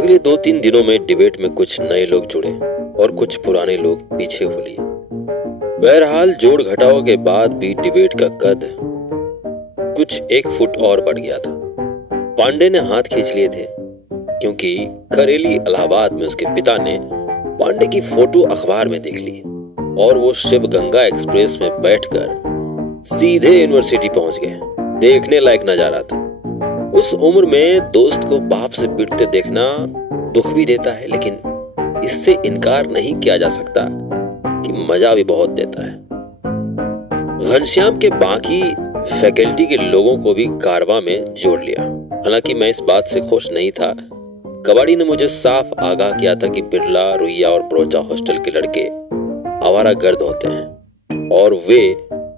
अगले 2-3 दिनों में डिबेट में कुछ नए लोग जुड़े और कुछ पुराने लोग पीछे हो लिए। बहरहाल जोड़ घटाव के बाद भी डिबेट का कद कुछ 1 फुट और बढ़ गया था। पांडे ने हाथ खींच लिए थे क्योंकि करेली इलाहाबाद में उसके पिता ने पांडे की फोटो अखबार में देख ली और वो शिव गंगा एक्सप्रेस में बैठकर सीधे यूनिवर्सिटी पहुंच गए। देखने लायक नजारा था। उस उम्र में दोस्त को बाप से पिटते देखना दुख भी देता है, लेकिन इससे इनकार नहीं किया जा सकता कि मजा भी बहुत देता है। घनश्याम के बाकी फैकल्टी के लोगों को भी कारवां में जोड़ लिया। हालांकि मैं इस बात से खुश नहीं था। कबाड़ी ने मुझे साफ आगाह किया था कि बिरला, रुइया और ब्रोचा हॉस्टल के लड़के आवारागर्द होते हैं और वे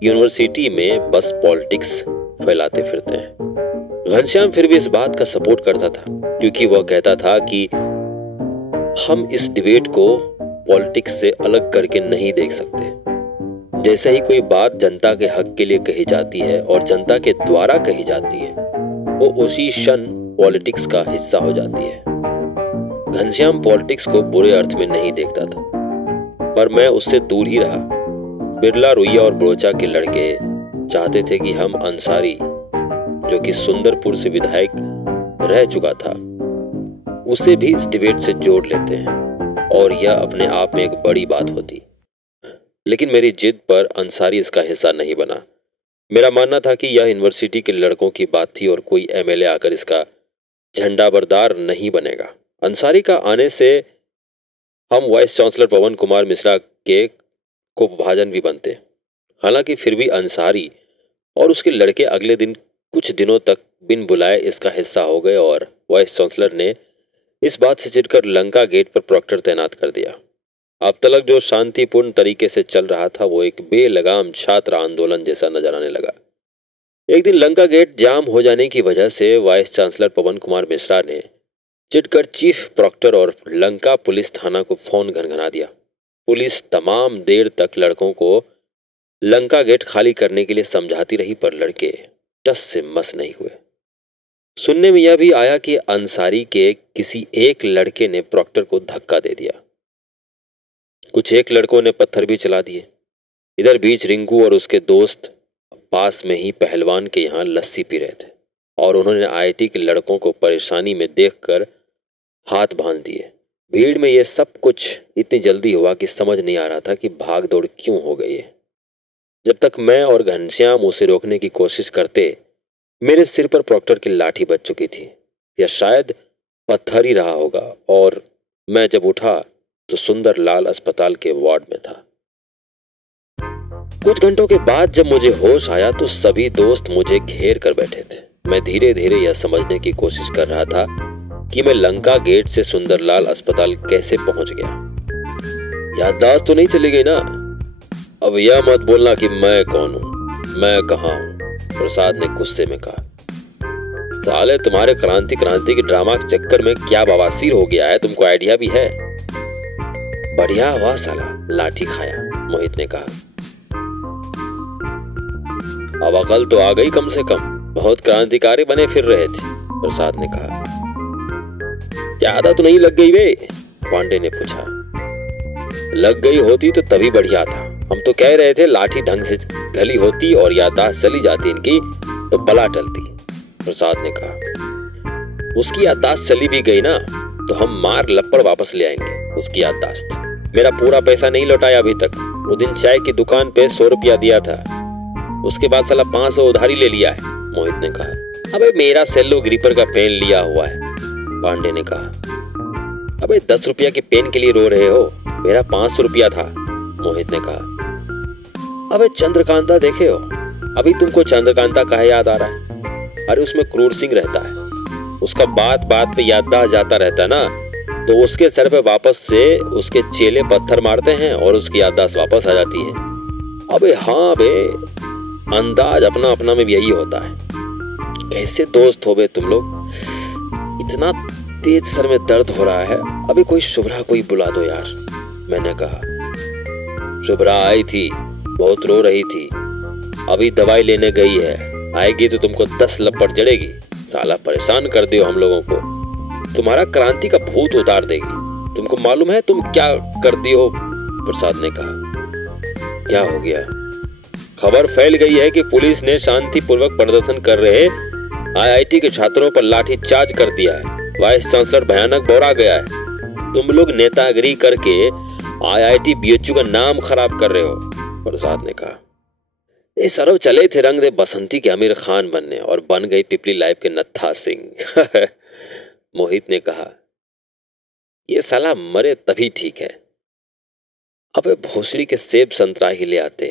यूनिवर्सिटी में बस पॉलिटिक्स फैलाते फिरते हैं। घनश्याम फिर भी इस बात का सपोर्ट करता था क्योंकि वह कहता था कि हम इस डिबेट को पॉलिटिक्स से अलग करके नहीं देख सकते। जैसे ही कोई बात जनता के हक के लिए कही जाती है और जनता के द्वारा कही जाती है, वो उसी क्षण पॉलिटिक्स का हिस्सा हो जाती है। घनश्याम पॉलिटिक्स को बुरे अर्थ में नहीं देखता था, पर मैं उससे दूर ही रहा। बिरला, रुइया और ब्रोचा के लड़के चाहते थे कि हम अंसारी, जो कि सुंदरपुर से विधायक रह चुका था, उसे भी इस डिबेट से जोड़ लेते हैं और यह अपने आप में एक बड़ी बात होती। लेकिन मेरी जिद पर अंसारी इसका हिस्सा नहीं बना। मेरा मानना था कि यह यूनिवर्सिटी के लड़कों की बात थी और कोई एमएलए आकर इसका झंडाबरदार नहीं बनेगा। अंसारी का आने से हम वाइस चांसलर पवन कुमार मिश्रा के कुपभाजन भी बनते। हालांकि फिर भी अंसारी और उसके लड़के अगले दिन कुछ दिनों तक बिन बुलाए इसका हिस्सा हो गए और वाइस चांसलर ने इस बात से चिढ़कर लंका गेट पर प्रॉक्टर तैनात कर दिया। अब तक जो शांतिपूर्ण तरीके से चल रहा था वो एक बेलगाम छात्र आंदोलन जैसा नजर आने लगा। एक दिन लंका गेट जाम हो जाने की वजह से वाइस चांसलर पवन कुमार मिश्रा ने चिढ़कर चीफ प्रॉक्टर और लंका पुलिस थाना को फोन घनघना दिया। पुलिस तमाम देर तक लड़कों को लंका गेट खाली करने के लिए समझाती रही, पर लड़के टस से मस नहीं हुए। सुनने में यह भी आया कि अंसारी के किसी एक लड़के ने प्रॉक्टर को धक्का दे दिया। कुछ एक लड़कों ने पत्थर भी चला दिए। इधर बीच रिंकू और उसके दोस्त पास में ही पहलवान के यहाँ लस्सी पी रहे थे और उन्होंने आईआईटी के लड़कों को परेशानी में देखकर हाथ बांध दिए। भीड़ में यह सब कुछ इतनी जल्दी हुआ कि समझ नहीं आ रहा था कि भाग दौड़ क्यों हो गई है। जब तक मैं और घनश्याम उसे रोकने की कोशिश करते, मेरे सिर पर प्रॉक्टर की लाठी बज चुकी थी, या शायद पत्थर ही रहा होगा, और मैं जब उठा तो सुंदर लाल अस्पताल के वार्ड में था। कुछ घंटों के बाद जब मुझे होश आया तो सभी दोस्त मुझे घेर कर बैठे थे। मैं धीरे धीरे यह समझने की कोशिश कर रहा था कि मैं लंका गेट से सुंदरलाल अस्पताल कैसे पहुंच गया। याददाश्त तो नहीं चली गई ना? अब यह मत बोलना कि मैं कौन हूं, मैं कहां हूं, प्रसाद ने गुस्से में कहा। साले तुम्हारे क्रांति के ड्रामा के चक्कर में क्या बवासीर हो गया है, तुमको आइडिया भी है? बढ़िया हुआ साला लाठी खाया, मोहित ने कहा। अब अकल तो आ गई कम से कम, बहुत क्रांतिकारी बने फिर रहे थे, प्रसाद ने कहा। ज्यादा तो नहीं लग गई वे? पांडे ने पूछा। लग गई होती तो तभी बढ़िया था। हम तो कह रहे थे लाठी ढंग से घली होती और याददाश्त चली जाती इनकी तो बला टलती, प्रसाद ने कहा। उसकी याददाश्त चली भी गई ना तो हम मार लपड़ वापस ले आएंगे उसकी याददाश्त। मेरा पूरा पैसा नहीं लौटाया अभी तक। वो दिन चाय की दुकान पे 100 रुपया दिया था, उसके बाद साला 500 उधारी ले लिया है, मोहित ने कहा। अबे मेरा सेल्लो ग्रिपर का पेन लिया हुआ है, पांडे ने कहा। अबे 10 रुपया के पेन के लिए रो रहे हो? मेरा 500 रुपया था, मोहित ने कहा। अबे चंद्रकांता देखे हो? अभी तुमको चंद्रकांता काहे याद आ रहा है? अरे उसमें क्रूर सिंह रहता है, उसका बात बात पे याददाश्त जाता रहता है ना, तो उसके सर पे वापस से उसके चेले पत्थर मारते हैं और उसकी याददाश्त वापस आ जाती है। अबे हाँ बे, अंदाज अपना अपना में यही होता है। कैसे दोस्त हो बे तुम लोग? इतना तेज सर में दर्द हो रहा है, अभी कोई शुभ्रा कोई बुला दो यार, मैंने कहा। शुभ्रा आई थी, बहुत रो रही थी, अभी दवाई लेने गई है, आएगी तो तुमको 10 लपड़ जड़ेगी। साला परेशान कर दियो हम लोगों को। तुम्हारा क्रांति का भूत उतार देगी। तुमको मालूम है तुम क्या करती हो? प्रसाद ने कहा। क्या हो गया? खबर फैल गई है कि पुलिस ने शांतिपूर्वक प्रदर्शन कर रहे आईआईटी के छात्रों पर लाठीचार्ज कर दिया है। वाइस चांसलर भयानक बौरा गया है। तुम लोग नेतागिरी करके आईआईटी बीएचयू का नाम खराब कर रहे हो, प्रसाद ने कहा। ये सरव चले थे रंग दे बसंती के आमिर खान बनने और बन गई पिपली लाइफ के नत्था सिंह। मोहित ने कहा। ये साला मरे तभी ठीक है। अबे भोसड़ी के सेब संतरा ही ले आते,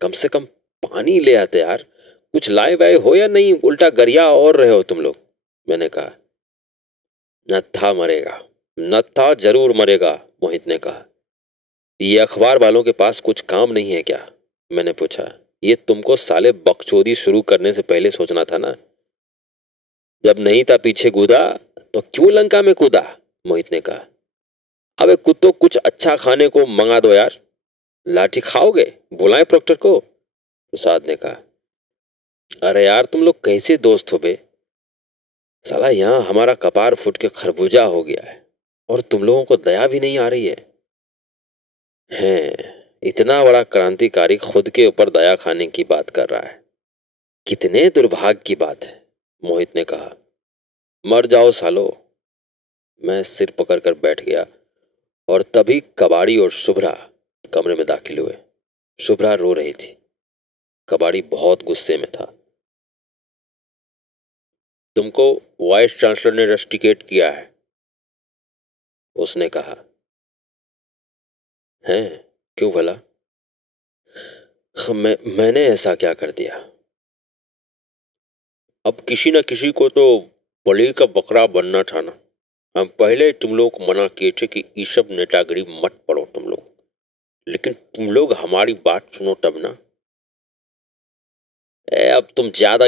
कम से कम पानी ले आते यार। कुछ लाए वाए हो या नहीं, उल्टा गरिया और रहे हो तुम लोग। मैंने कहा। नत्था मरेगा, नत्था जरूर मरेगा, मोहित ने कहा। ये अखबार वालों के पास कुछ काम नहीं है क्या? मैंने पूछा। ये तुमको साले बकचोदी शुरू करने से पहले सोचना था ना। जब नहीं था पीछे कूदा तो क्यों लंका में कूदा, मोहित ने कहा। अबे कुत्तों कुछ अच्छा खाने को मंगा दो यार। लाठी खाओगे? बुलाएं प्रोक्टर को, प्रसाद ने कहा। अरे यार तुम लोग कैसे दोस्त हो बे? साला यहाँ हमारा कपार फूट के खरबूजा हो गया है और तुम लोगों को दया भी नहीं आ रही है। इतना बड़ा क्रांतिकारी खुद के ऊपर दया खाने की बात कर रहा है। कितने दुर्भाग्य की बात है, मोहित ने कहा। मर जाओ सालो। मैं सिर पकड़कर बैठ गया और तभी कबाड़ी और शुभ्रा कमरे में दाखिल हुए। शुभ्रा रो रही थी। कबाड़ी बहुत गुस्से में था। तुमको वाइस चांसलर ने रस्टिकेट किया है, उसने कहा। हैं? क्यों भला? मैंने ऐसा क्या कर दिया? अब किसी न किसी को तो बलि का बकरा बनना था ना। हम पहले तुम लोग को मना किए थे कि ये सब नेतागिरी मत पढ़ो तुम लोग, लेकिन तुम लोग हमारी बात सुनो तब ना। अब तुम ज्यादा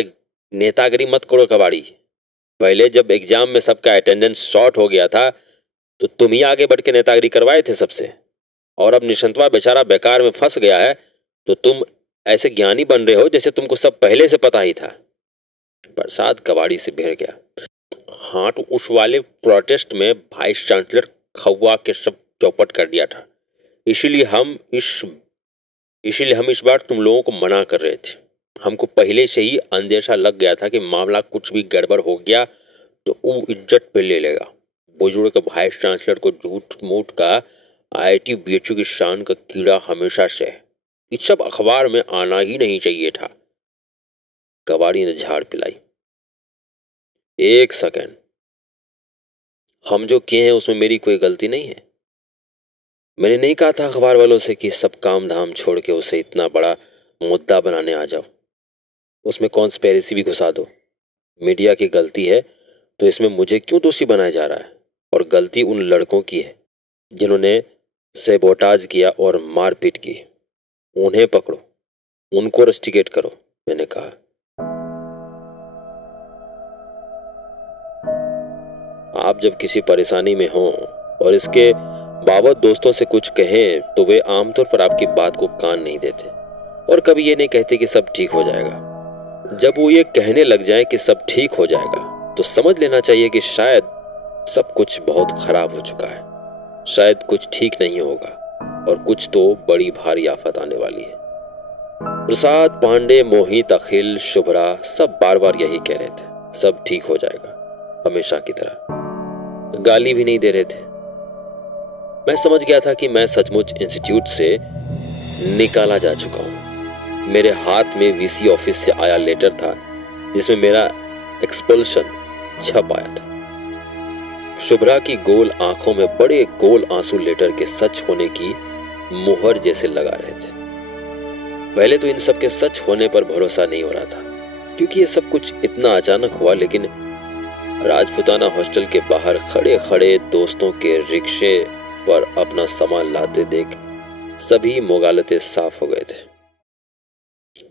नेतागिरी मत करो कबाड़ी। पहले जब एग्जाम में सबका अटेंडेंस शॉर्ट हो गया था तो तुम ही आगे बढ़ के नेतागिरी करवाए थे सबसे, और अब निशंतवा बेचारा बेकार में फंस गया है तो तुम ऐसे ज्ञानी बन रहे हो जैसे तुमको सब पहले से पता ही था। प्रसाद कबाड़ी से भिड़ गया। हाँ तो उस वाले प्रोटेस्ट में वाइस चांसलर खौवा के सब चौपट कर दिया था, इसीलिए हम इस बार तुम लोगों को मना कर रहे थे। हमको पहले से ही अंदेशा लग गया था कि मामला कुछ भी गड़बड़ हो गया तो वो इज्जत पे ले लेगा। बुजुर्ग वाइस चांसलर को झूठ मूठ का आईआईटी बीएचयू की शान का कीड़ा हमेशा से है। इस सब अखबार में आना ही नहीं चाहिए था। कबाड़ी ने झाड़ पिलाई। एक सेकंड, हम जो किए हैं उसमें मेरी कोई गलती नहीं है। मैंने नहीं कहा था अखबार वालों से कि सब काम धाम छोड़ के उसे इतना बड़ा मुद्दा बनाने आ जाओ, उसमें कॉन्स्पिरेसी भी घुसा दो। मीडिया की गलती है तो इसमें मुझे क्यों दोषी बनाया जा रहा है? और गलती उन लड़कों की है जिन्होंने सेबोटाज किया और मारपीट की। उन्हें पकड़ो, उनको रस्टिकेट करो, मैंने कहा। आप जब किसी परेशानी में हो और इसके बाबत दोस्तों से कुछ कहें तो वे आमतौर पर आपकी बात को कान नहीं देते और कभी ये नहीं कहते कि सब ठीक हो जाएगा। जब वो ये कहने लग जाए कि सब ठीक हो जाएगा तो समझ लेना चाहिए कि शायद सब कुछ बहुत खराब हो चुका है, शायद कुछ ठीक नहीं होगा और कुछ तो बड़ी भारी आफत आने वाली है। प्रसाद, पांडे, मोहित, अखिल, शुभ्रा सब बार बार यही कह रहे थे, सब ठीक हो जाएगा, हमेशा की तरह। गाली भी नहीं दे रहे थे। मैं समझ गया था कि मैं सचमुच इंस्टीट्यूट से निकाला जा चुका हूं। मेरे हाथ में वीसी ऑफिस से आया लेटर था जिसमें मेरा एक्सपल्शन छप आया था। शुभ्रा की गोल आंखों में बड़े गोल आंसू लेटर के सच होने की मुहर जैसे लगा रहे थे। पहले तो इन सब के सच होने पर भरोसा नहीं हो रहा था क्योंकि ये सब कुछ इतना अचानक हुआ, लेकिन राजपुताना हॉस्टल के बाहर खड़े खड़े दोस्तों के रिक्शे पर अपना सामान लाते देख सभी मोगालते साफ हो गए थे।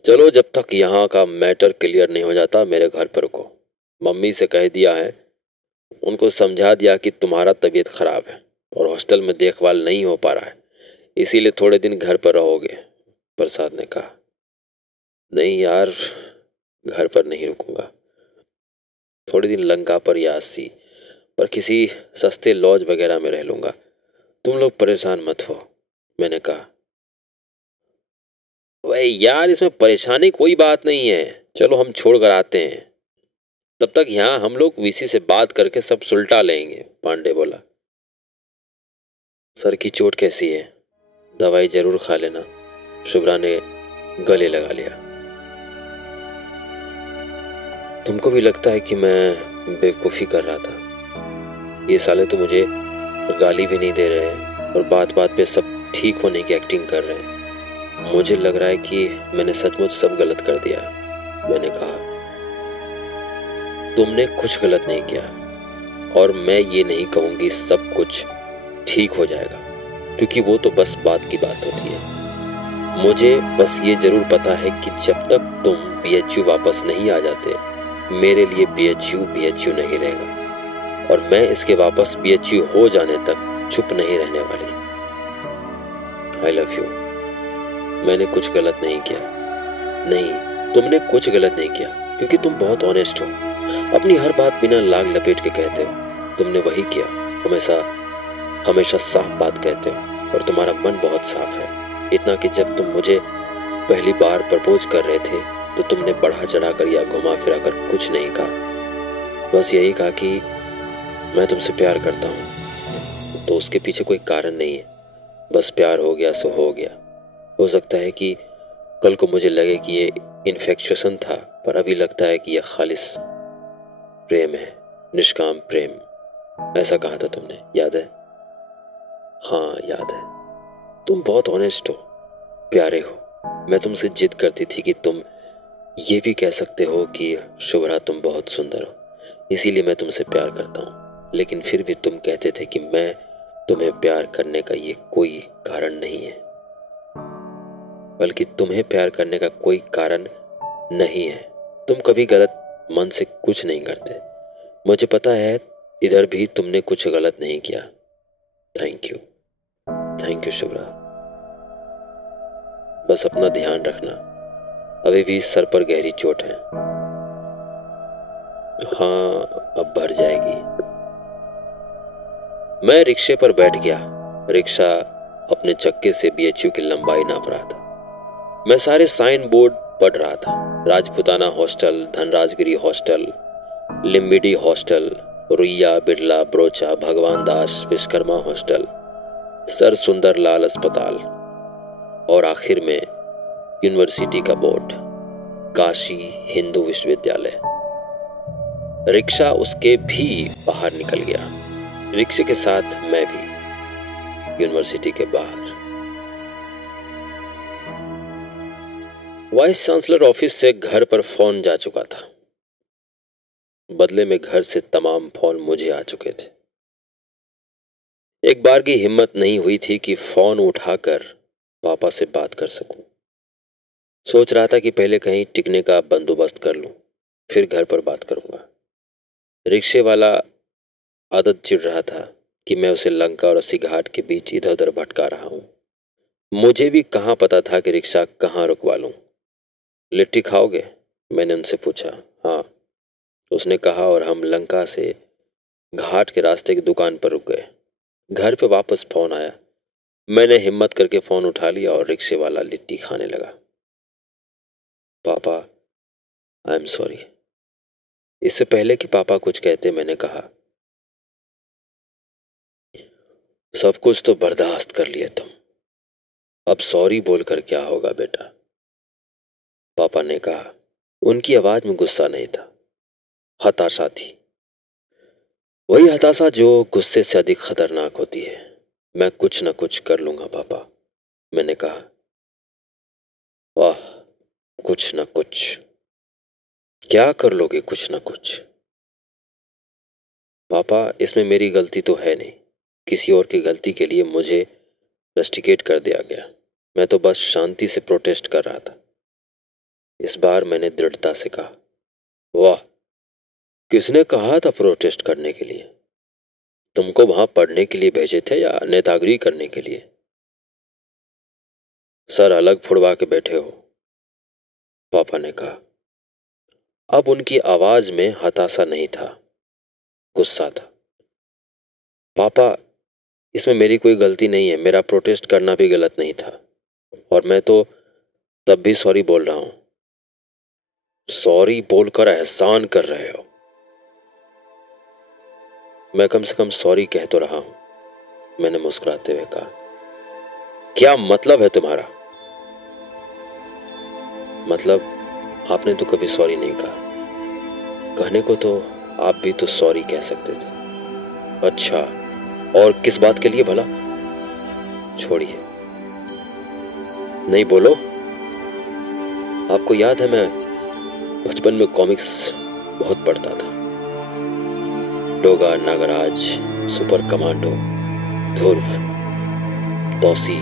चलो, जब तक यहाँ का मैटर क्लियर नहीं हो जाता मेरे घर पर रुको। मम्मी से कह दिया है, उनको समझा दिया कि तुम्हारा तबीयत खराब है और हॉस्टल में देखभाल नहीं हो पा रहा है, इसीलिए थोड़े दिन घर पर रहोगे, प्रसाद ने कहा। नहीं यार, घर पर नहीं रुकूंगा। थोड़े दिन लंका पर या अस्सी पर किसी सस्ते लॉज वगैरह में रह लूँगा। तुम लोग परेशान मत हो, मैंने कहा। वही यार, इसमें परेशानी कोई बात नहीं है, चलो हम छोड़ कर आते हैं। तब तक यहाँ हम लोग वीसी से बात करके सब सुलटा लेंगे, पांडे बोला। सर की चोट कैसी है? दवाई जरूर खा लेना, शुभ्रा ने गले लगा लिया। तुमको भी लगता है कि मैं बेवकूफ़ी कर रहा था? ये साले तो मुझे गाली भी नहीं दे रहे हैं और बात बात पे सब ठीक होने की एक्टिंग कर रहे हैं। मुझे लग रहा है कि मैंने सचमुच सब गलत कर दिया है, मैंने कहा। तुमने कुछ गलत नहीं किया और मैं ये नहीं कहूँगी सब कुछ ठीक हो जाएगा, क्योंकि वो तो बस बात की बात होती है। मुझे बस ये जरूर पता है कि जब तक तुम बीएचयू वापस नहीं आ जाते, मेरे लिए बीएचयू बीएचयू नहीं रहेगा और मैं इसके वापस बीएचयू हो जाने तक चुप नहीं रहने वाली। I love you. मैंने कुछ गलत नहीं किया। नहीं, तुमने कुछ गलत नहीं किया, क्योंकि तुम बहुत ऑनेस्ट हो, अपनी हर बात बिना लाग लपेट के कहते हो। तुमने वही किया, हमेशा साफ बात कहते हो और तुम्हारा मन बहुत साफ है। इतना कि जब तुम मुझे पहली बार प्रपोज कर रहे थे तो तुमने बढ़ा चढ़ा कर या घुमा फिरा कर कुछ नहीं कहा, बस यही कहा कि मैं तुमसे प्यार करता हूँ। तो उसके पीछे कोई कारण नहीं है, बस प्यार हो गया सो हो गया। हो सकता है कि कल को मुझे लगे कि ये इन्फेक्चुएशन था, पर अभी लगता है कि यह खालिस प्रेम है, निष्काम प्रेम। ऐसा कहा था तुमने, याद है? हाँ याद है। तुम बहुत ऑनेस्ट हो, प्यारे हो। मैं तुमसे जिद करती थी कि तुम ये भी कह सकते हो कि शुभ्रा तुम बहुत सुंदर हो, इसीलिए मैं तुमसे प्यार करता हूँ। लेकिन फिर भी तुम कहते थे कि मैं तुम्हें प्यार करने का ये कोई कारण नहीं है, बल्कि तुम्हें प्यार करने का कोई कारण नहीं है। तुम कभी गलत मन से कुछ नहीं करते। मुझे पता है इधर भी तुमने कुछ गलत नहीं किया। Thank you Shubhra. बस अपना ध्यान रखना, अभी भी सर पर गहरी चोट है। हाँ, अब भर जाएगी। मैं रिक्शे पर बैठ गया। रिक्शा अपने चक्के से बीएचयू की लंबाई नाप रहा था। मैं सारे साइन बोर्ड पढ़ रहा था। Rajputana hostel, Dhanrajgiri hostel, Limbdi hostel, Ruia, Birla, Brocha, Bhagwan Das Vishwakarma hostel, sir Sundarlal अस्पताल और आखिर में यूनिवर्सिटी का बोर्ड, काशी हिंदू विश्वविद्यालय। रिक्शा उसके भी बाहर निकल गया, रिक्शे के साथ मैं भी यूनिवर्सिटी के बाहर। वाइस चांसलर ऑफिस से घर पर फोन जा चुका था। बदले में घर से तमाम फोन मुझे आ चुके थे। एक बार की हिम्मत नहीं हुई थी कि फोन उठाकर पापा से बात कर सकूं। सोच रहा था कि पहले कहीं टिकने का बंदोबस्त कर लूं, फिर घर पर बात करूंगा। रिक्शे वाला आदत चिढ़ रहा था कि मैं उसे लंका और अस्सी घाट के बीच इधर उधर भटका रहा हूं। मुझे भी कहाँ पता था कि रिक्शा कहाँ रुकवा लूं। लिट्टी खाओगे? मैंने उनसे पूछा। हाँ, उसने कहा और हम लंका से घाट के रास्ते की दुकान पर रुक गए। घर पे वापस फोन आया। मैंने हिम्मत करके फोन उठा लिया और रिक्शे वाला लिट्टी खाने लगा। पापा, आई एम सॉरी। इससे पहले कि पापा कुछ कहते मैंने कहा, सब कुछ तो बर्दाश्त कर लिए तुम, अब सॉरी बोलकर क्या होगा बेटा? पापा ने कहा। उनकी आवाज में गुस्सा नहीं था, हताशा थी। वही हताशा जो गुस्से से अधिक खतरनाक होती है। मैं कुछ न कुछ कर लूंगा पापा, मैंने कहा। वाह, कुछ न कुछ? क्या कर लोगे कुछ न कुछ? पापा, इसमें मेरी गलती तो है नहीं। किसी और की गलती के लिए मुझे रस्टिकेट कर दिया गया। मैं तो बस शांति से प्रोटेस्ट कर रहा था। इस बार मैंने दृढ़ता से कहा। वाह, किसने कहा था प्रोटेस्ट करने के लिए? तुमको वहां पढ़ने के लिए भेजे थे या नेतागिरी करने के लिए? सर अलग फुड़वा के बैठे हो, पापा ने कहा। अब उनकी आवाज में हताशा नहीं था, गुस्सा था। पापा, इसमें मेरी कोई गलती नहीं है। मेरा प्रोटेस्ट करना भी गलत नहीं था और मैं तो तब भी सॉरी बोल रहा हूं। सॉरी बोलकर एहसान कर रहे हो? मैं कम से कम सॉरी कह तो रहा हूं, मैंने मुस्कुराते हुए कहा। क्या मतलब है तुम्हारा? मतलब आपने तो कभी सॉरी नहीं कहा। कहने को तो आप भी तो सॉरी कह सकते थे। अच्छा, और किस बात के लिए भला? छोड़िए, नहीं बोलो। आपको याद है मैं बचपन में कॉमिक्स बहुत पढ़ता था। डोगा, नागराज, सुपर कमांडो, ध्रुव, तौसी,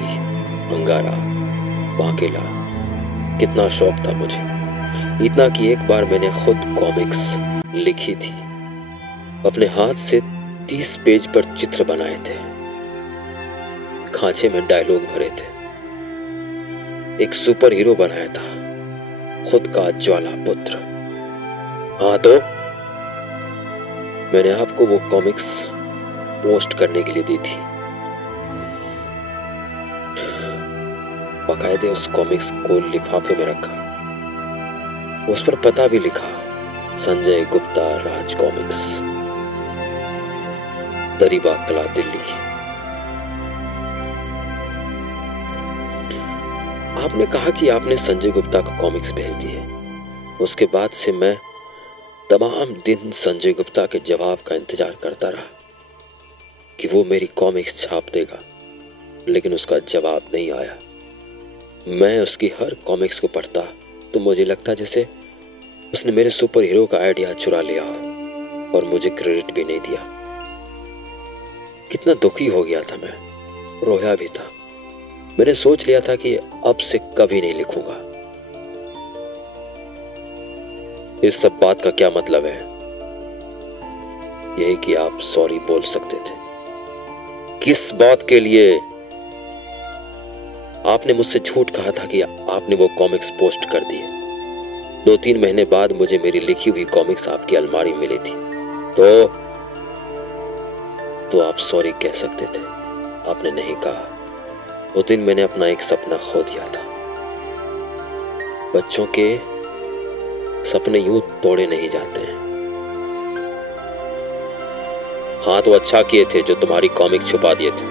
अंगारा, बांकेला, कितना शौक था मुझे। इतना कि एक बार मैंने खुद कॉमिक्स लिखी थी। अपने हाथ से 30 पेज पर चित्र बनाए थे, खांचे में डायलॉग भरे थे, एक सुपर हीरो बनाया था, खुद का ज्वाला पुत्र। हाँ तो मैंने आपको वो कॉमिक्स पोस्ट करने के लिए दी थी। बाकायदे उस कॉमिक्स को लिफाफे में रखा, उस पर पता भी लिखा, संजय गुप्ता, राज कॉमिक्स, दरीबाग कला, दिल्ली। आपने कहा कि आपने संजय गुप्ता को कॉमिक्स भेज दिए। उसके बाद से मैं तमाम दिन संजय गुप्ता के जवाब का इंतजार करता रहा कि वो मेरी कॉमिक्स छाप देगा, लेकिन उसका जवाब नहीं आया। मैं उसकी हर कॉमिक्स को पढ़ता तो मुझे लगता जैसे उसने मेरे सुपर हीरो का आइडिया चुरा लिया और मुझे क्रेडिट भी नहीं दिया। कितना दुखी हो गया था मैं, रोया भी था। मैंने सोच लिया था कि अब से कभी नहीं लिखूंगा। इस सब बात का क्या मतलब है? यही कि आप सॉरी बोल सकते थे। किस बात के लिए? आपने मुझसे झूठ कहा था कि आपने वो कॉमिक्स पोस्ट कर दिए। 2-3 महीने बाद मुझे मेरी लिखी हुई कॉमिक्स आपकी अलमारी में मिली थी, तो आप सॉरी कह सकते थे। आपने नहीं कहा। उस दिन मैंने अपना एक सपना खो दिया था। बच्चों के सपने यूं तोड़े नहीं जाते हैं। हाँ तो अच्छा किए थे जो तुम्हारी कॉमिक छुपा दिए थे।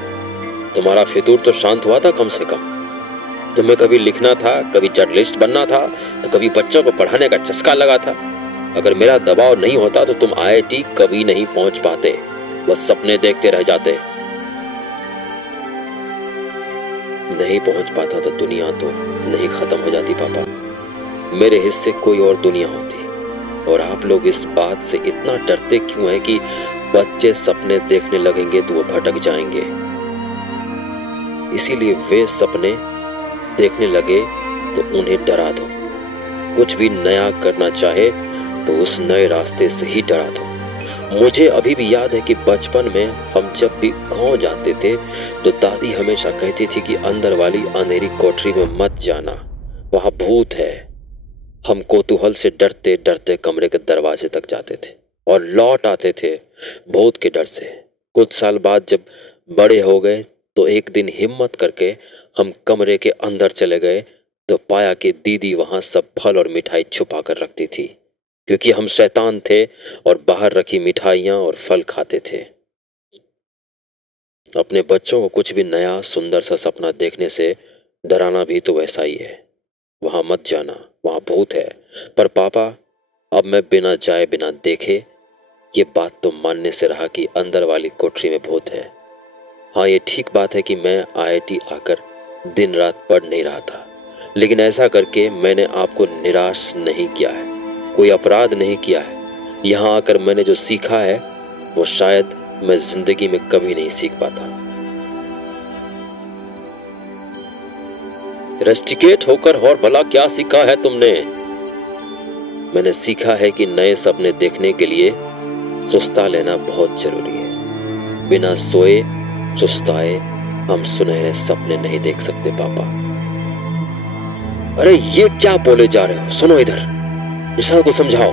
तुम्हारा फितूर तो शांत हुआ था कम से कम। तुम्हें कभी लिखना था, कभी जर्नलिस्ट बनना था, तो कभी बच्चों को पढ़ाने का चस्का लगा था। अगर मेरा दबाव नहीं होता तो तुम IIT कभी नहीं पहुंच पाते, बस सपने देखते रह जाते। नहीं पहुंच पाता तो दुनिया तो नहीं खत्म हो जाती पापा। मेरे हिस्से कोई और दुनिया होती। और आप लोग इस बात से इतना डरते क्यों हैं कि बच्चे सपने देखने लगेंगे तो वो भटक जाएंगे? इसीलिए वे सपने देखने लगे तो उन्हें डरा दो। कुछ भी नया करना चाहे तो उस नए रास्ते से ही डरा दो। मुझे अभी भी याद है कि बचपन में हम जब भी गांव जाते थे तो दादी हमेशा कहती थी कि अंदर वाली अंधेरी कोठरी में मत जाना, वहां भूत है। हम कौतूहल से डरते डरते कमरे के दरवाजे तक जाते थे और लौट आते थे भूत के डर से। कुछ साल बाद जब बड़े हो गए तो एक दिन हिम्मत करके हम कमरे के अंदर चले गए तो पाया कि दीदी वहां सब फल और मिठाई छुपा कर रखती थी, क्योंकि हम शैतान थे और बाहर रखी मिठाइयां और फल खाते थे। अपने बच्चों को कुछ भी नया सुंदर सा सपना देखने से डराना भी तो वैसा ही है। वहां मत जाना, वहां भूत है। पर पापा, अब मैं बिना जाए बिना देखे ये बात तो मानने से रहा कि अंदर वाली कोठरी में भूत है। हाँ, ये ठीक बात है कि मैं IIT आकर दिन रात पढ़ नहीं रहा था, लेकिन ऐसा करके मैंने आपको निराश नहीं किया है, कोई अपराध नहीं किया है। यहाँ आकर मैंने जो सीखा है वो शायद मैं जिंदगी में कभी नहीं सीख पाता। रस्टिकेट होकर और भला क्या सीखा है तुमने? मैंने सीखा है कि नए सपने देखने के लिए सुस्ता लेना बहुत जरूरी है। बिना सोए सुस्ताए हम सुनहरे सपने नहीं देख सकते पापा। अरे ये क्या बोले जा रहे हो? सुनो इधर, निशान को समझाओ।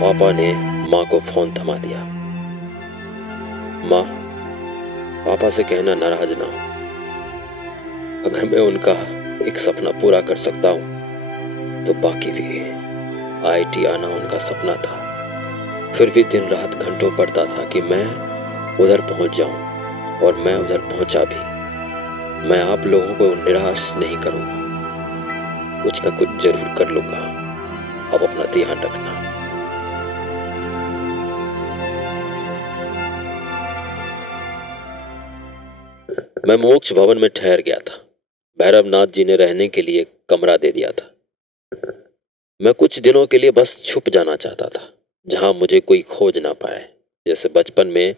पापा ने माँ को फोन थमा दिया। माँ, पापा से कहना नाराज ना हो। अगर मैं उनका एक सपना पूरा कर सकता हूँ तो बाकी भी। IIT आना उनका सपना था, फिर भी दिन रात घंटों पड़ता था कि मैं उधर पहुंच जाऊं, और मैं उधर पहुंचा भी। मैं आप लोगों को निराश नहीं करूंगा, कुछ ना कुछ जरूर कर लूंगा। अब अपना ध्यान रखना। मैं मोक्ष भवन में ठहर गया था। भैरवनाथ जी ने रहने के लिए कमरा दे दिया था। मैं कुछ दिनों के लिए बस छुप जाना चाहता था, जहां मुझे कोई खोज ना पाए। जैसे बचपन में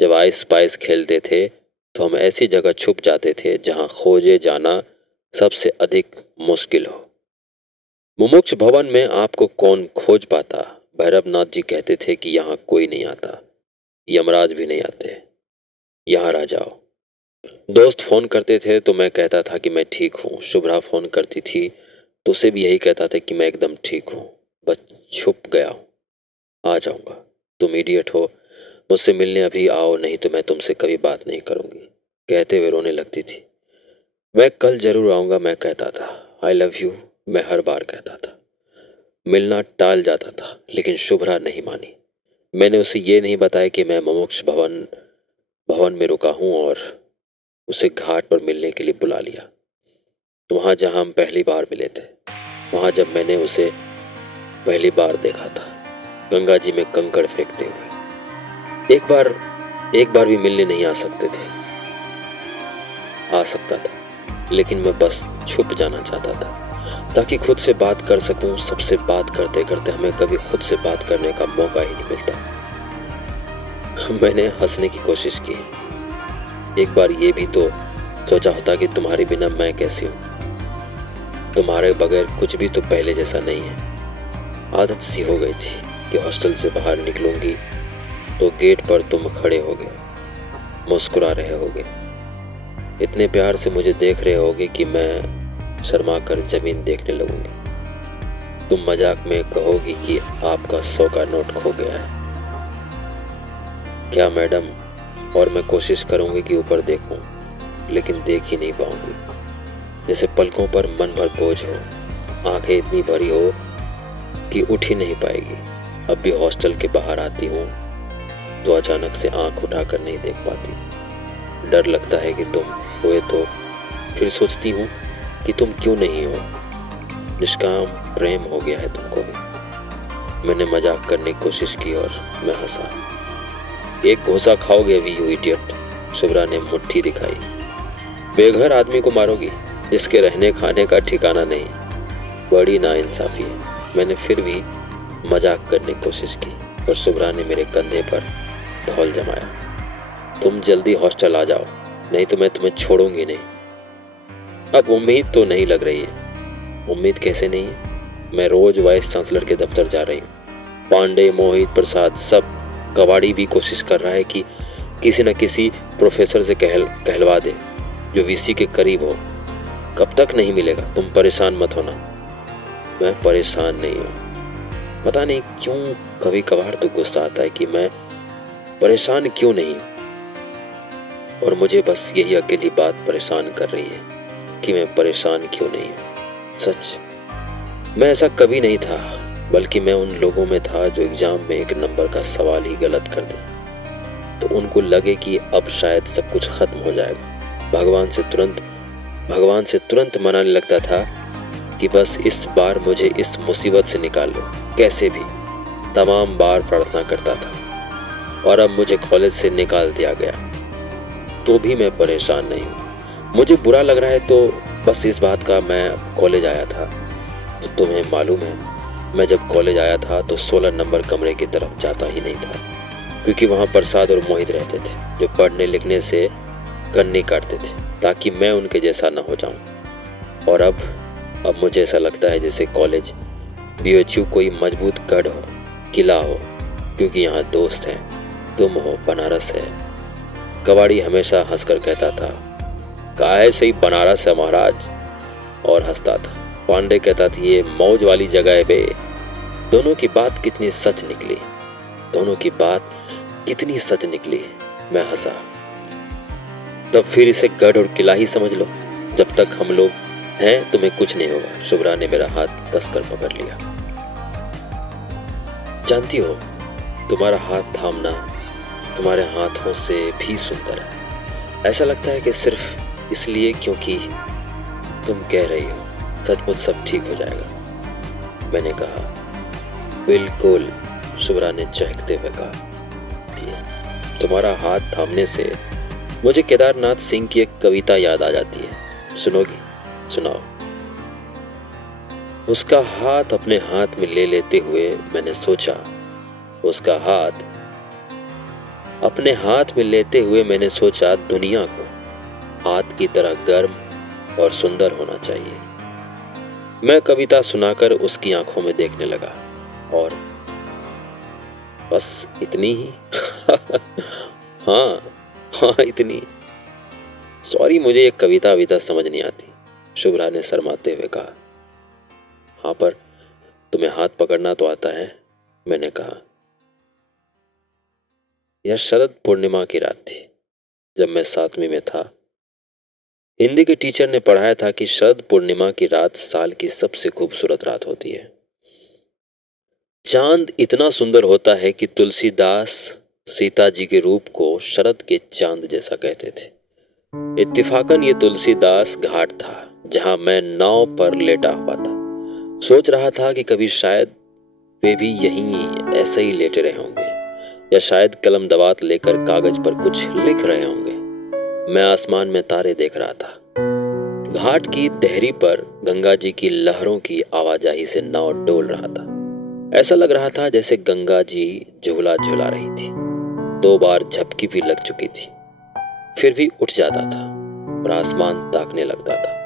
जब आइस पाइस खेलते थे तो हम ऐसी जगह छुप जाते थे जहां खोजे जाना सबसे अधिक मुश्किल हो। मुमुक्ष भवन में आपको कौन खोज पाता। भैरवनाथ जी कहते थे कि यहाँ कोई नहीं आता, यमराज भी नहीं आते, यहाँ रह जाओ। दोस्त फोन करते थे तो मैं कहता था कि मैं ठीक हूँ। शुभ्रा फोन करती थी तो उसे भी यही कहता था कि मैं एकदम ठीक हूँ, बस छुप गया हूँ, आ जाऊंगा। तुम इडियट हो, मुझसे मिलने अभी आओ, नहीं तो मैं तुमसे कभी बात नहीं करूंगी, कहते हुए रोने लगती थी। मैं कल जरूर आऊंगा, मैं कहता था। आई लव यू मैं हर बार कहता था। मिलना टाल जाता था, लेकिन शुभ्रा नहीं मानी। मैंने उसे ये नहीं बताया कि मैं मुमुक्ष भवन में रुका हूँ, और उसे घाट पर मिलने के लिए बुला लिया। तो वहां जहां हम पहली बार मिले थे, वहां जब मैंने उसे पहली बार देखा था, गंगा जी में कंकड़ फेंकते हुए। एक बार भी मिलने नहीं आ सकते थे। आ सकता था, लेकिन मैं बस छुप जाना चाहता था, ताकि खुद से बात कर सकूं। सबसे बात करते करते हमें कभी खुद से बात करने का मौका ही नहीं मिलता। मैंने हंसने की कोशिश की। एक बार ये भी तो सोचा होता कि तुम्हारे बिना मैं कैसी हूं। तुम्हारे बगैर कुछ भी तो पहले जैसा नहीं है। आदत सी हो गई थी कि हॉस्टल से बाहर निकलूंगी तो गेट पर तुम खड़े होगे, मुस्कुरा रहे होगे, इतने प्यार से मुझे देख रहे होगे कि मैं शर्मा कर जमीन देखने लगूंगी। तुम मजाक में कहोगी कि आपका 100 का नोट खो गया है क्या मैडम, और मैं कोशिश करूंगी कि ऊपर देखूं, लेकिन देख ही नहीं पाऊंगी। जैसे पलकों पर मन भर बोझ हो, आंखें इतनी भरी हो कि उठ ही नहीं पाएगी। अब भी हॉस्टल के बाहर आती हूँ तो अचानक से आंख उठाकर नहीं देख पाती। डर लगता है कि तुम हुए तो फिर सोचती हूँ कि तुम क्यों नहीं हो। निष्काम प्रेम हो गया है तुमको भी। मैंने मजाक करने की कोशिश की और मैं हंसा। एक घोसा खाओगे अभी यू इडियट, शुभ्रा ने मुट्ठी दिखाई। बेघर आदमी को मारोगी जिसके रहने खाने का ठिकाना नहीं, बड़ी नाइंसाफी है। मैंने फिर भी मजाक करने की कोशिश की, पर शुभ्रा ने मेरे कंधे पर ढोल जमाया। तुम जल्दी हॉस्टल आ जाओ, नहीं तो मैं तुम्हें छोड़ूंगी नहीं। अब उम्मीद तो नहीं लग रही है। उम्मीद कैसे नहीं है? मैं रोज वाइस चांसलर के दफ्तर जा रही हूँ। पांडे, मोहित, प्रसाद, सब कबाड़ी भी कोशिश कर रहा है कि किसी न किसी प्रोफेसर से कहलवा दे जो VC के करीब हो। कब तक नहीं मिलेगा? तुम परेशान मत होना। मैं परेशान नहीं हूँ। पता नहीं क्यों कभी कभार तो गुस्सा आता है कि मैं परेशान क्यों नहीं हूँ, और मुझे बस यही अकेली बात परेशान कर रही है कि मैं परेशान क्यों नहीं हूँ। सच मैं ऐसा कभी नहीं था, बल्कि मैं उन लोगों में था जो एग्जाम में एक नंबर का सवाल ही गलत कर दे तो उनको लगे कि अब शायद सब कुछ खत्म हो जाएगा। भगवान से तुरंत मनाने लगता था कि बस इस बार मुझे इस मुसीबत से निकाल लो, कैसे भी। तमाम बार प्रार्थना करता था, और अब मुझे कॉलेज से निकाल दिया गया तो भी मैं परेशान नहीं हूँ। मुझे बुरा लग रहा है तो बस इस बात का, मैं कॉलेज आया था तो तुम्हें मालूम है, मैं जब कॉलेज आया था तो 16 नंबर कमरे की तरफ जाता ही नहीं था, क्योंकि वहाँ प्रसाद और मोहित रहते थे जो पढ़ने लिखने से कन्नी काटते थे ताकि मैं उनके जैसा न हो जाऊं। और अब मुझे ऐसा लगता है जैसे कॉलेज BHU कोई मजबूत गढ़ हो, किला हो, क्योंकि यहाँ दोस्त हैं, तुम हो, बनारस है। कबाड़ी हमेशा हंसकर कहता था, काहे सही बनारस है महाराज, और हंसता था। पांडे कहता था, ये मौज वाली जगह है बे। दोनों की बात कितनी सच निकली, मैं हंसा। तब फिर इसे गढ़ और किला ही समझ लो। जब तक हम लोग हैं तुम्हें कुछ नहीं होगा। शुभ्रा ने मेरा हाथ कसकर पकड़ लिया। जानती हो, तुम्हारा हाथ थामना तुम्हारे हाथों से भी सुंदर है। ऐसा लगता है कि सिर्फ इसलिए क्योंकि तुम कह रही हो सचमुच सब ठीक हो जाएगा। मैंने कहा, बिल्कुल, शुभ्रा ने चहकते हुए कहा। तुम्हारा हाथ थामने से मुझे केदारनाथ सिंह की एक कविता याद आ जाती है। सुनोगी? सुनाओ। उसका हाथ अपने हाथ में ले लेते हुए मैंने सोचा, उसका हाथ अपने हाथ में लेते हुए मैंने सोचा दुनिया को हाथ की तरह गर्म और सुंदर होना चाहिए। मैं कविता सुनाकर उसकी आंखों में देखने लगा और बस इतनी ही। हाँ हाँ, इतनी। सॉरी, मुझे एक कविता समझ नहीं आती, शुभ्रा ने शर्माते हुए कहा। हाँ, पर तुम्हें हाथ पकड़ना तो आता है, मैंने कहा। यह शरद पूर्णिमा की रात थी जब मैं 7वीं में था। हिंदी के टीचर ने पढ़ाया था कि शरद पूर्णिमा की रात साल की सबसे खूबसूरत रात होती है। चांद इतना सुंदर होता है कि तुलसीदास सीता जी के रूप को शरद के चांद जैसा कहते थे। इत्तेफाकन ये तुलसीदास घाट था जहां मैं नाव पर लेटा हुआ था। सोच रहा था कि कभी शायद वे भी यहीं ऐसे ही लेटे रहे होंगे, या शायद कलम दवात लेकर कागज पर कुछ लिख रहे होंगे। मैं आसमान में तारे देख रहा था। घाट की देहरी पर गंगा जी की लहरों की आवाजाही से नाव डोल रहा था। ऐसा लग रहा था जैसे गंगा जी झूला झुला रही थी। 2 बार झपकी भी लग चुकी थी, फिर भी उठ जाता था और आसमान ताकने लगता था।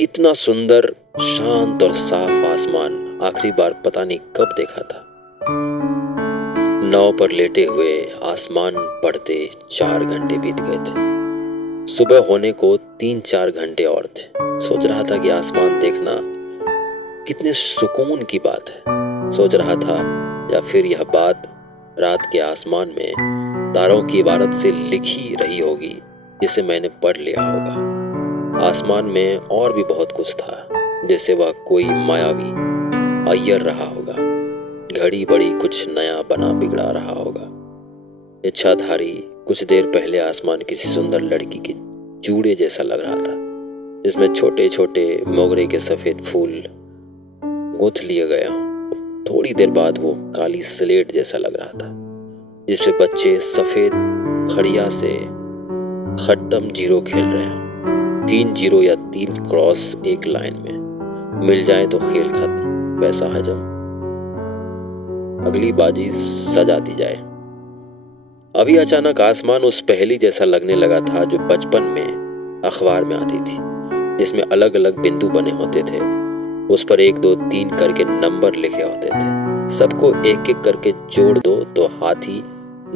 इतना सुंदर, शांत और साफ आसमान आखिरी बार पता नहीं कब देखा था। नाव पर लेटे हुए आसमान पढ़ते 4 घंटे बीत गए थे। सुबह होने को 3-4 घंटे और थे। सोच रहा था कि आसमान देखना कितने सुकून की बात है। सोच रहा था, या फिर यह बात रात के आसमान में तारों की इबारत से लिखी रही होगी जिसे मैंने पढ़ लिया होगा। आसमान में और भी बहुत कुछ था, जैसे वह कोई मायावी अय्यर रहा होगा, घड़ी बड़ी कुछ नया बना बिगड़ा रहा होगा। इच्छाधारी कुछ देर पहले आसमान किसी सुंदर लड़की के जूड़े जैसा लग रहा था, जिसमें छोटे छोटे मोगरे के सफेद फूल गूंथ लिए गए हों। थोड़ी देर बाद वो काली स्लेट जैसा लग रहा था, जिसपे बच्चे सफेद खड़िया से खट्टम जीरो खेल रहे हैं। 3 जीरो या 3 क्रॉस एक लाइन में मिल जाए तो खेल खत्म, पैसा हजम, अगली बाजी सजा दी जाए। अभी अचानक आसमान उस पहेली जैसा लगने लगा था जो बचपन में अखबार में आती थी, जिसमें अलग अलग बिंदु बने होते थे। उस पर 1 2 3 करके नंबर लिखे होते थे। सबको एक एक करके जोड़ दो तो हाथी,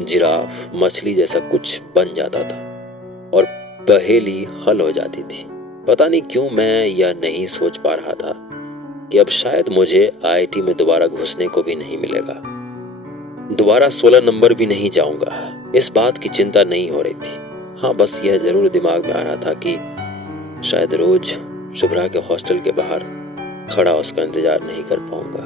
जिराफ, मछली जैसा कुछ बन जाता था और पहेली हल हो जाती थी। पता नहीं क्यों मैं यह नहीं सोच पा रहा था कि अब शायद मुझे IIT में दोबारा घुसने को भी नहीं मिलेगा, दोबारा 16 नंबर भी नहीं जाऊंगा। इस बात की चिंता नहीं हो रही थी। हाँ, बस यह जरूर दिमाग में आ रहा था कि शायद रोज शुभ्रा के हॉस्टल के बाहर खड़ा उसका इंतजार नहीं कर पाऊंगा।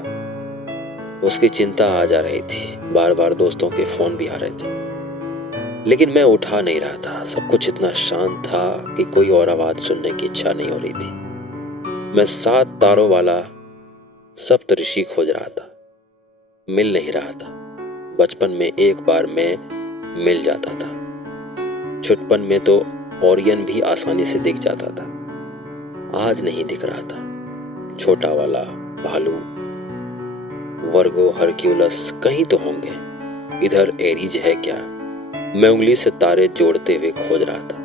उसकी चिंता आ जा रही थी। बार बार दोस्तों के फोन भी आ रहे थे, लेकिन मैं उठा नहीं रहा था। सब कुछ इतना शांत था कि कोई और आवाज सुनने की इच्छा नहीं हो रही थी। मैं 7 तारों वाला सप्तऋषि खोज रहा था, मिल नहीं रहा था। बचपन में एक बार मैं मिल जाता था, छुटपन में तो ओरियन भी आसानी से दिख जाता था। आज नहीं दिख रहा था। छोटा वाला भालू, वर्गो, हरक्यूलस कहीं तो होंगे। इधर एरीज है क्या? मैं उंगली से तारे जोड़ते हुए खोज रहा था।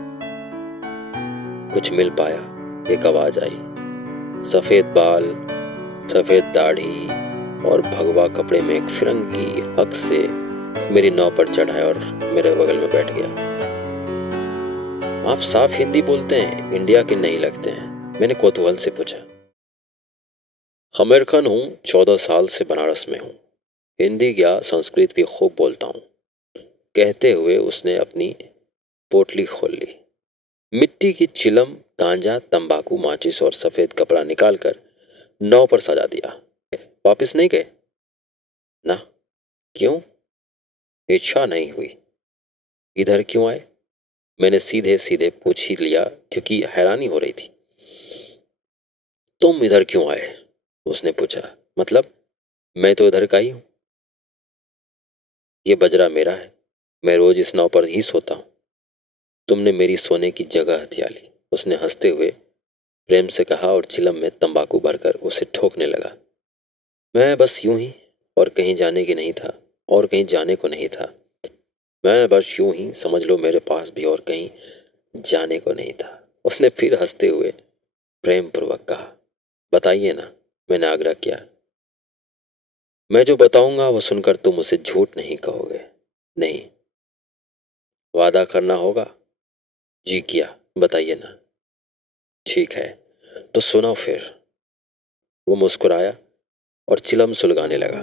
कुछ मिल पाया। एक आवाज आई। सफेद बाल, सफेद दाढ़ी और भगवा कपड़े में एक फिरंगी हक से मेरी नाव पर चढ़ाया और मेरे बगल में बैठ गया। आप साफ हिंदी बोलते हैं, इंडिया के नहीं लगते हैं, मैंने कौतूहल से पूछा। अमेरिकन हूँ, 14 साल से बनारस में हूँ। हिंदी क्या संस्कृत भी खूब बोलता हूँ। कहते हुए उसने अपनी पोटली खोल ली। मिट्टी की चिलम, गांजा, तंबाकू, माचिस और सफेद कपड़ा निकालकर नाव पर सजा दिया। वापस नहीं गए? ना। क्यों? इच्छा नहीं हुई। इधर क्यों आए? मैंने सीधे सीधे पूछ ही लिया क्योंकि हैरानी हो रही थी। तुम इधर क्यों आए? उसने पूछा। मतलब मैं तो इधर का ही हूं। ये बजरा मेरा है, मैं रोज इस नाव पर ही सोता हूं। तुमने मेरी सोने की जगह हथिया ली, उसने हंसते हुए प्रेम से कहा और चिलम में तंबाकू भरकर उसे ठोकने लगा। मैं बस यूं ही, और कहीं जाने की नहीं था, और कहीं जाने को नहीं था। मैं बस यूं ही, समझ लो मेरे पास भी और कहीं जाने को नहीं था। उसने फिर हंसते हुए प्रेम पूर्वक कहा। बताइए ना, मैंने आग्रह किया। मैं जो बताऊंगा वो सुनकर तुम उसे झूठ नहीं कहोगे। नहीं। वादा करना होगा? जी किया, बताइए ना। ठीक है, तो सुनो फिर। वो मुस्कुराया और चिलम सुलगाने लगा।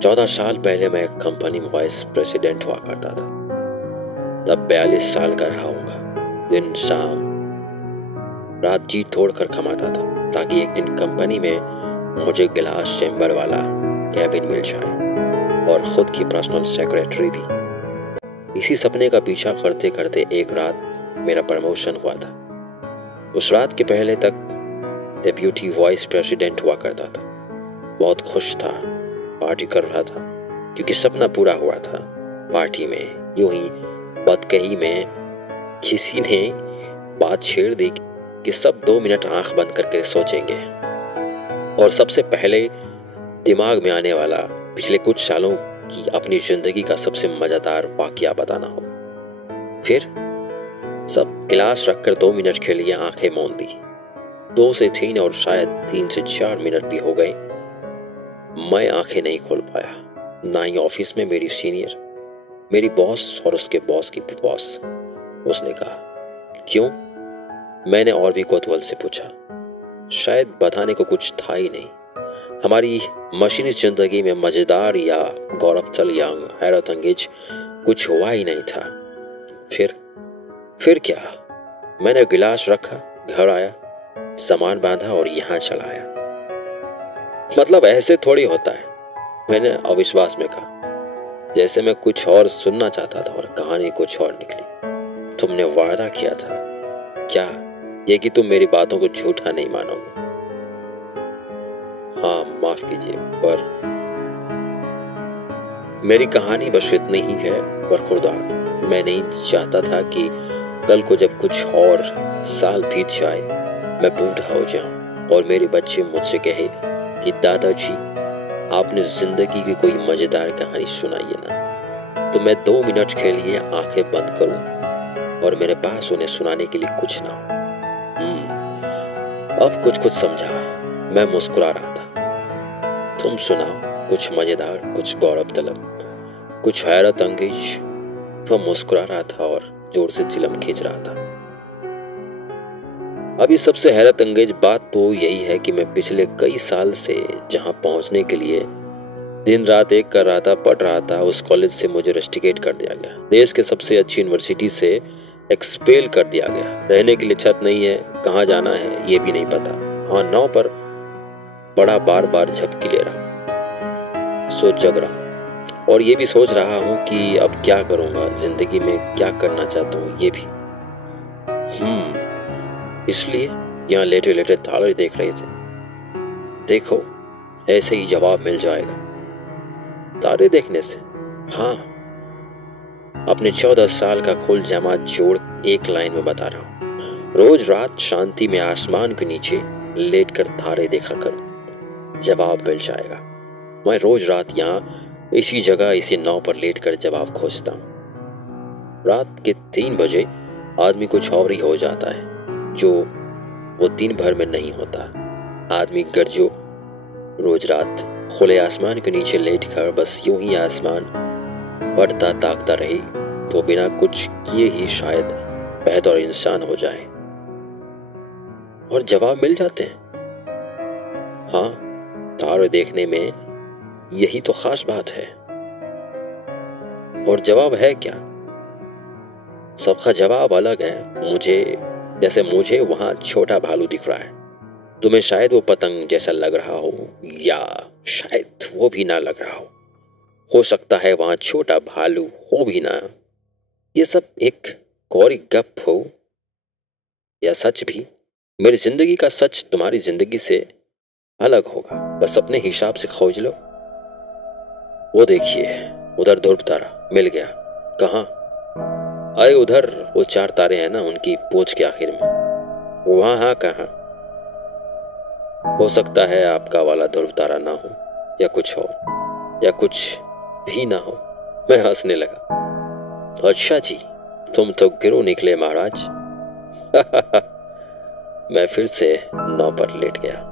14 साल पहले मैं एक कंपनी में वाइस प्रेसिडेंट हुआ करता था। तब 42 साल का रहा हूँगा। दिन शाम रात जी तोड़कर कमाता था ताकि एक दिन कंपनी में मुझे गिलास चैम्बर वाला कैबिन मिल जाए और खुद की पर्सनल सेक्रेटरी भी। इसी सपने का पीछा करते करते एक रात मेरा प्रमोशन हुआ था। उस रात के पहले तक डेप्यूटी वाइस प्रेसिडेंट हुआ करता था। बहुत खुश था, पार्टी कर रहा था क्योंकि सपना पूरा हुआ था। पार्टी में यूं ही बदकही में किसी ने बात छेड़ दी कि सब 2 मिनट आंख बंद करके सोचेंगे और सबसे पहले दिमाग में आने वाला पिछले कुछ सालों की अपनी जिंदगी का सबसे मजेदार वाकया बताना हो। फिर सब गिलास रखकर 2 मिनट के लिए आंखें मौन दी। 2 से 3 और शायद 3 से 4 मिनट भी हो गए। मैं आंखें नहीं खोल पाया। ना ही ऑफिस में मेरी सीनियर, मेरी बॉस और उसके बॉस की बॉस। उसने कहा, क्यों? मैंने और भी कौतूहल से पूछा। शायद बताने को कुछ था ही नहीं। हमारी मशीनी जिंदगी में मजेदार या गौरवतल या हैरत अंगेज कुछ हुआ ही नहीं था। फिर क्या? मैंने गिलास रखा, घर आया, सामान बांधा और यहां चला आया। मतलब ऐसे थोड़ी होता है, मैंने अविश्वास में कहा, जैसे मैं कुछ और सुनना चाहता था और कहानी कुछ और निकली। तुमने वादा किया था क्या, ये कि तुम मेरी बातों को झूठा नहीं मानोगे? हाँ, माफ कीजिए, पर मेरी कहानी बस इतनी ही है। पर खुदा, मैं नहीं चाहता था कि कल को जब कुछ और साल बीत जाए, मैं बूढ़ा हो जाऊं और मेरे बच्चे मुझसे कहे कि दादाजी आपने जिंदगी की कोई मजेदार कहानी सुनाइए ना। तो मैं 2 मिनट के लिए आंखें बंद करूं और मेरे पास उन्हें सुनाने के लिए कुछ ना हो। अब कुछ समझा। मैं मुस्कुरा रहा था। तुम सुनाओ, कुछ मजेदार, कुछ गौरव तलब, कुछ हैरत अंगेज। वह मुस्कुरा रहा था और जोर से चिलम खींच रहा था। अभी सबसे हैरत अंगेज बात तो यही है कि मैं पिछले कई साल से जहां पहुंचने के लिए दिन रात एक कर रहा था, पढ़ रहा था, उस कॉलेज से मुझे रस्टिकेट कर दिया गया। देश के सबसे अच्छी यूनिवर्सिटी से एक्सपेल कर दिया गया। रहने के लिए छत नहीं है, कहाँ जाना है ये भी नहीं पता। हाँ, नाव पर बड़ा बार बार झपकी ले रहा, सोच जग रहा और ये भी सोच रहा हूँ कि अब क्या करूँगा, जिंदगी में क्या करना चाहता हूँ ये भी। इसलिए यहाँ लेटे लेटे तारे देख रहे थे। देखो, ऐसे ही जवाब मिल जाएगा। तारे देखने से? हाँ, अपने 14 साल का कुल जमा जोड़ एक लाइन में बता रहा हूँ। रोज रात शांति में आसमान के नीचे लेटकर तारे देखा करो, जवाब मिल जाएगा। मैं रोज रात यहाँ इसी जगह इसी नाव पर लेटकर जवाब खोजता हूँ। रात के 3 बजे आदमी कुछ और ही हो जाता है जो वो दिन भर में नहीं होता। आदमी गर्जो रोज रात खुले आसमान के नीचे लेटकर बस यूं ही आसमान बढ़ता ताकता रहे तो बिना कुछ किए ही शायद बेहतर इंसान हो जाए। और जवाब मिल जाते हैं। हाँ, तारे देखने में यही तो खास बात है। और जवाब है क्या? सबका जवाब अलग है। मुझे वहां छोटा भालू दिख रहा है। तुम्हें शायद वो पतंग जैसा लग रहा हो, या शायद वो भी ना लग रहा हो सकता है वहां छोटा भालू हो भी ना। ये सब एक गौरी गप हो या सच भी, मेरी जिंदगी का सच तुम्हारी जिंदगी से अलग होगा। बस अपने हिसाब से खोज लो। वो देखिए, उधर ध्रुव तारा मिल गया। कहाँ? आए उधर, वो 4 तारे हैं ना, उनकी पूंछ के आखिर में। वहां कहाँ? हो सकता है आपका वाला ध्रुव तारा ना हो, या कुछ और, या कुछ भी ना हो। मैं हंसने लगा। अच्छा जी, तुम तो गिरो निकले महाराज। मैं फिर से नाव पर लेट गया।